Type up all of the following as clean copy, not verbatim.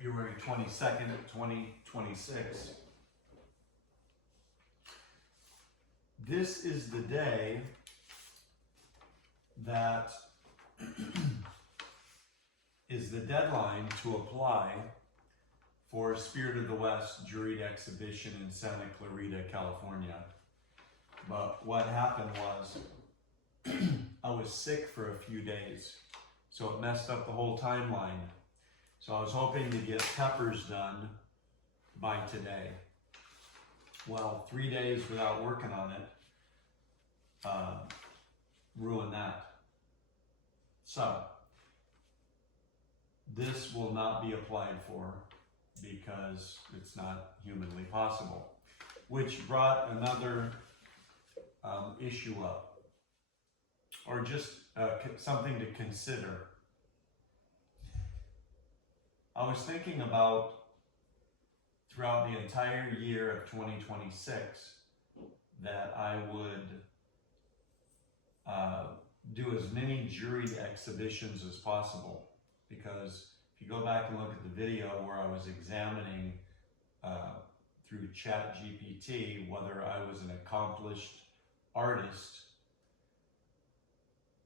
February 22nd, 2026. This is the day that is the deadline to apply for Spirit of the West juried exhibition in Santa Clarita, California. But what happened was I was sick for a few days, so it messed up the whole timeline. So I was hoping to get peppers done by today. Well, 3 days without working on it ruined that. So this will not be applied for because it's not humanly possible, which brought another issue up, or just something to consider. I was thinking about throughout the entire year of 2026 that I would do as many juried exhibitions as possible, because if you go back and look at the video where I was examining through ChatGPT whether I was an accomplished artist,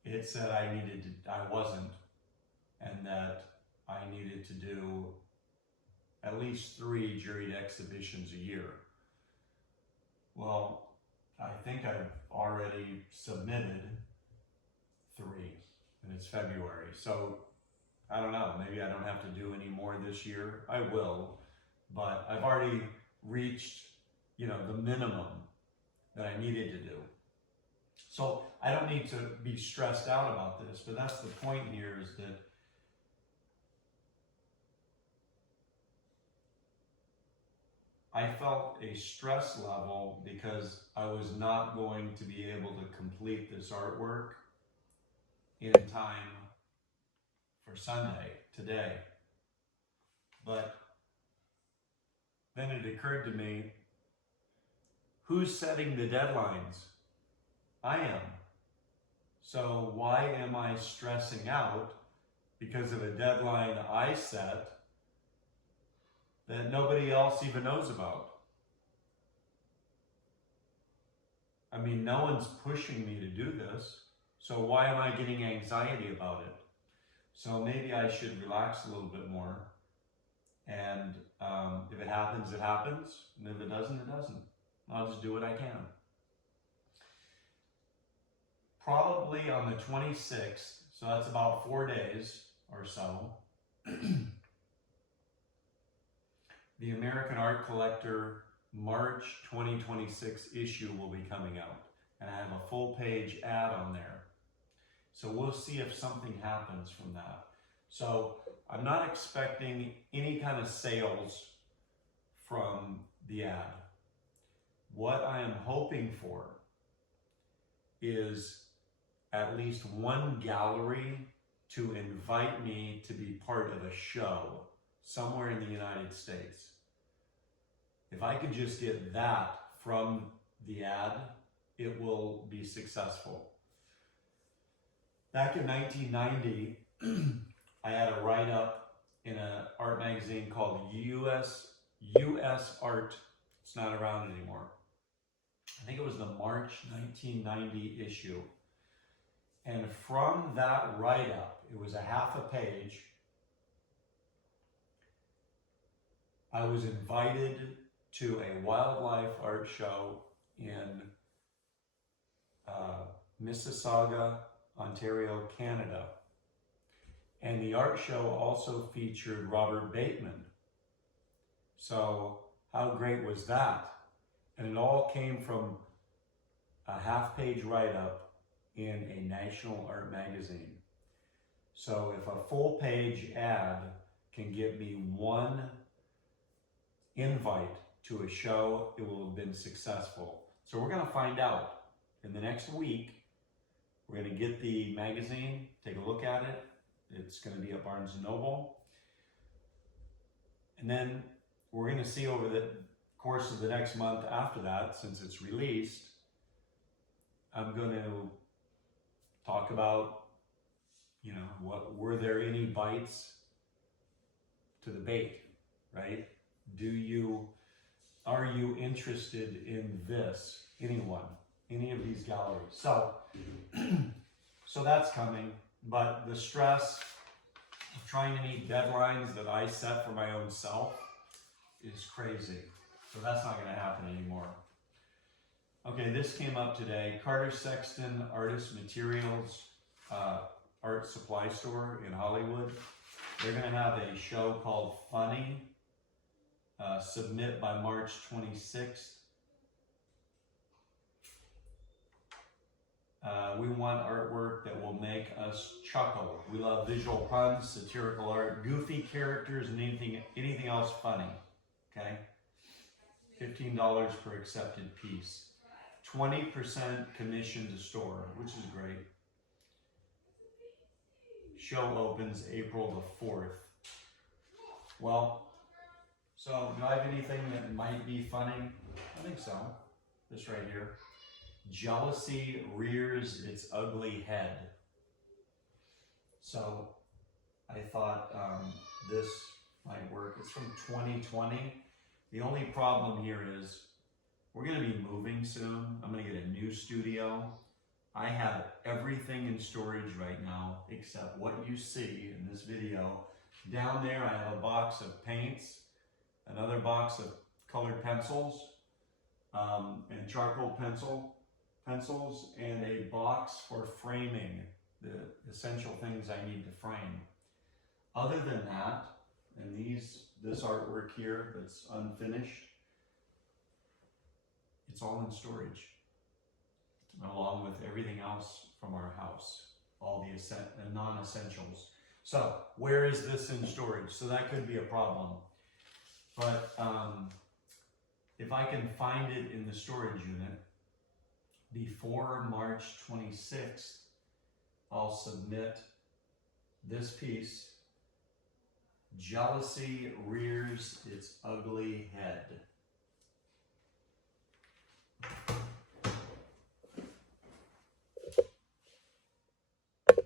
it said I wasn't, and that I needed to do at least 3 juried exhibitions a year. Well, I think I've already submitted 3, and it's February. So I don't know, maybe I don't have to do any more this year. I will, but I've already reached, the minimum that I needed to do. So I don't need to be stressed out about this, but that's the point here, is that I felt a stress level because I was not going to be able to complete this artwork in time for Sunday, today. But then it occurred to me, who's setting the deadlines? I am. So why am I stressing out because of a deadline I set that nobody else even knows about? I mean, no one's pushing me to do this, so why am I getting anxiety about it? So maybe I should relax a little bit more, and if it happens, it happens, and if it doesn't, it doesn't. I'll just do what I can. Probably on the 26th, so that's about 4 days or so, the American Art Collector March 2026 issue will be coming out, and I have a full-page ad on there. So we'll see if something happens from that. So I'm not expecting any kind of sales from the ad. What I am hoping for is at least one gallery to invite me to be part of a show somewhere in the United States. If I could just get that from the ad, it will be successful. Back in 1990, I had a write-up in an art magazine called US Art. It's not around anymore. I think it was the March 1990 issue. And from that write-up, it was a half a page, I was invited to a wildlife art show in Mississauga, Ontario, Canada. And the art show also featured Robert Bateman. So how great was that? And it all came from a half-page write-up in a national art magazine. So if a full-page ad can get me one invite to a show, it will have been successful. So we're going to find out in the next week. We're going to get the magazine, take a look at it. It's going to be at Barnes & Noble. And then we're going to see over the course of the next month after that, since it's released, I'm going to talk about, were there any bites to the bait, right? Are you interested in this? Anyone, any of these galleries? So, so that's coming, but the stress of trying to meet deadlines that I set for my own self is crazy. So that's not going to happen anymore. Okay, this came up today. Carter Sexton Artist Materials Art Supply Store in Hollywood. They're going to have a show called Funny. Submit by March 26th. We want artwork that will make us chuckle. We love visual puns, satirical art, goofy characters, and anything else funny. Okay? $15 per accepted piece. 20% commission to store, which is great. Show opens April the 4th. Well, so do I have anything that might be funny? I think so. This right here. Jealousy rears its ugly head. So I thought this might work. It's from 2020. The only problem here is we're going to be moving soon. I'm going to get a new studio. I have everything in storage right now except what you see in this video. Down there I have a box of paints, another box of colored pencils, and charcoal pencils, and a box for framing the essential things I need to frame. Other than that, and this artwork here that's unfinished, it's all in storage, along with everything else from our house, all the non-essentials. So where is this in storage? So that could be a problem. But if I can find it in the storage unit before March 26th, I'll submit this piece, Jealousy Rears Its Ugly Head.